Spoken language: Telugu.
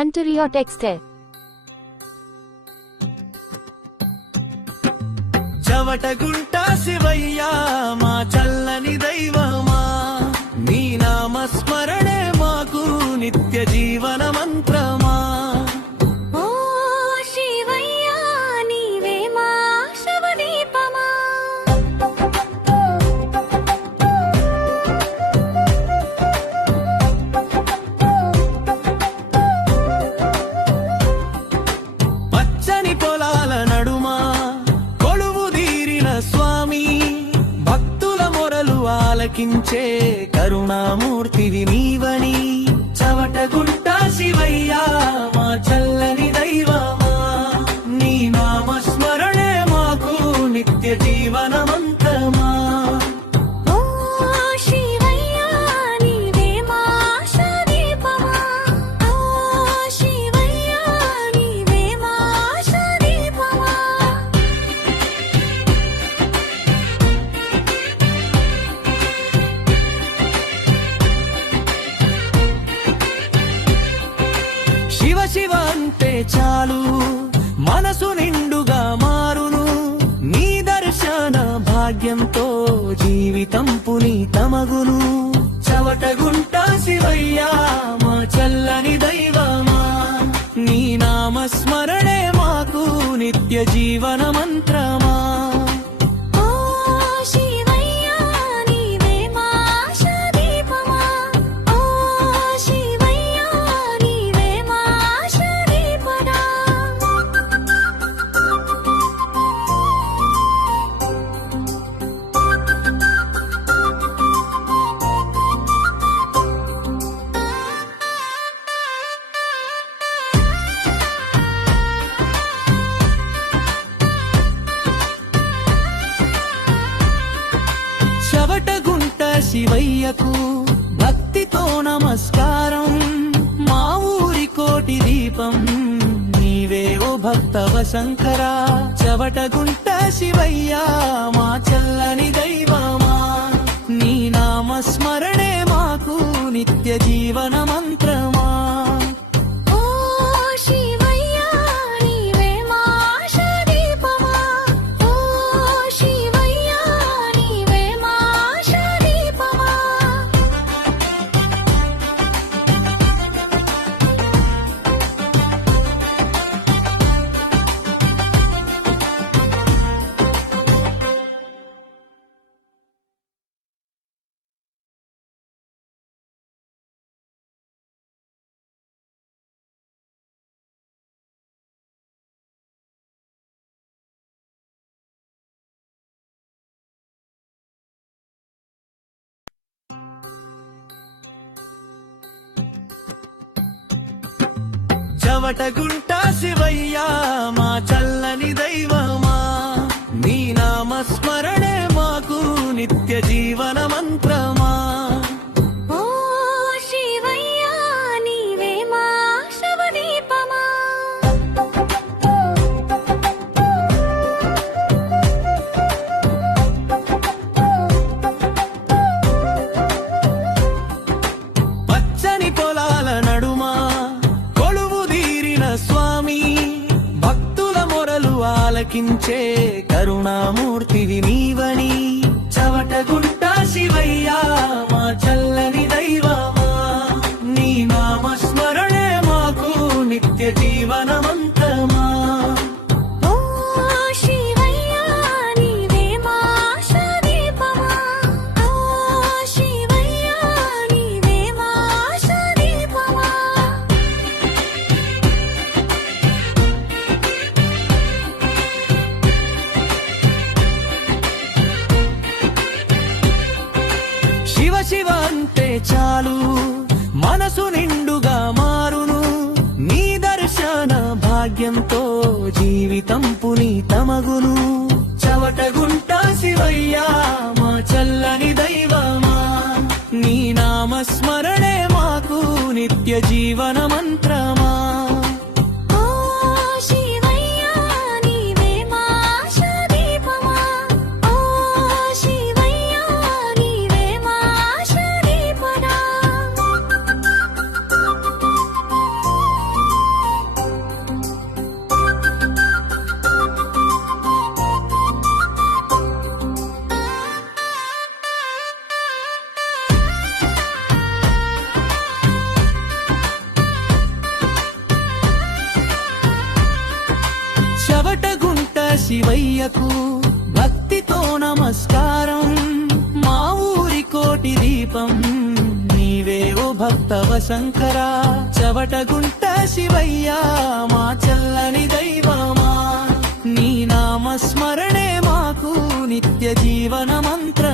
Anterior Textile. చవటగుంట శివయ్య మా చల్లని దైవమా, నీ నామస్మరణే మాకు నిత్య జీవన మంత్రమా. ఓ శివయ్య నీవే మా శివదీపమా. పచ్చని పొలాల నడుమా స్వామి, భక్తుల మొరలు ఆలకించే కరుణామూర్తివి నీవని. చవటగుంట శివయ్య మా చల్లని దైవమా, నీ నామస్మరణే మాకు నిత్య జీవన మంత్రమా. శివ శివ అంటే చాలు మనసు నిండుగా మారును, నీ దర్శన భాగ్యంతో జీవితం పునీతమగును. చవటగుంట శివయ్య మా చల్లని దైవమా, నీ నామస్మరణే మాకు నిత్య జీవన మంత్రమా. చవటగుంట శివయ్యకు భక్తితో నమస్కారం, మా ఊరి కోటి దీపం నీవే ఓ భక్తవ శంకరా. చవటగుంట శివయ్య మా చల్లని దైవమా, నీ నామస్మరణే మాకు నిత్య జీవన మంత్రమా. చవటగుంట శివయ్య మా చల్లని దైవమా, నీ నామస్మరణే మాకు నిత్య జీవన మంత్రమా. పచ్చని పొలాల నడుమా స్వామి, భక్తుల మొరలు ఆలకించే కరుణామూర్తివి నీవని. చవటగుంట శివయ్య మా చల్లని దైవమా, నీ నామస్మరణే మాకు నిత్య జీవన మంత్రమా. శివ శివ అంటే చాలు మనసు నిండుగా మారును, నీ దర్శన భాగ్యంతో జీవితం పునీతమగును. చవటగుంట శివయ్య మా చల్లని దైవమా, నీ నామస్మరణే మాకు నిత్య జీవన మంత్రమా. శివయ్యకు భక్తితో నమస్కారం మా ఊరి కోటి దీపం నీవే ఓ భక్తవ శంకరా చవటగుంట శివయ్య మా చల్లని దైవమా నీ నామస్మరణే మాకు నిత్య జీవన మంత్ర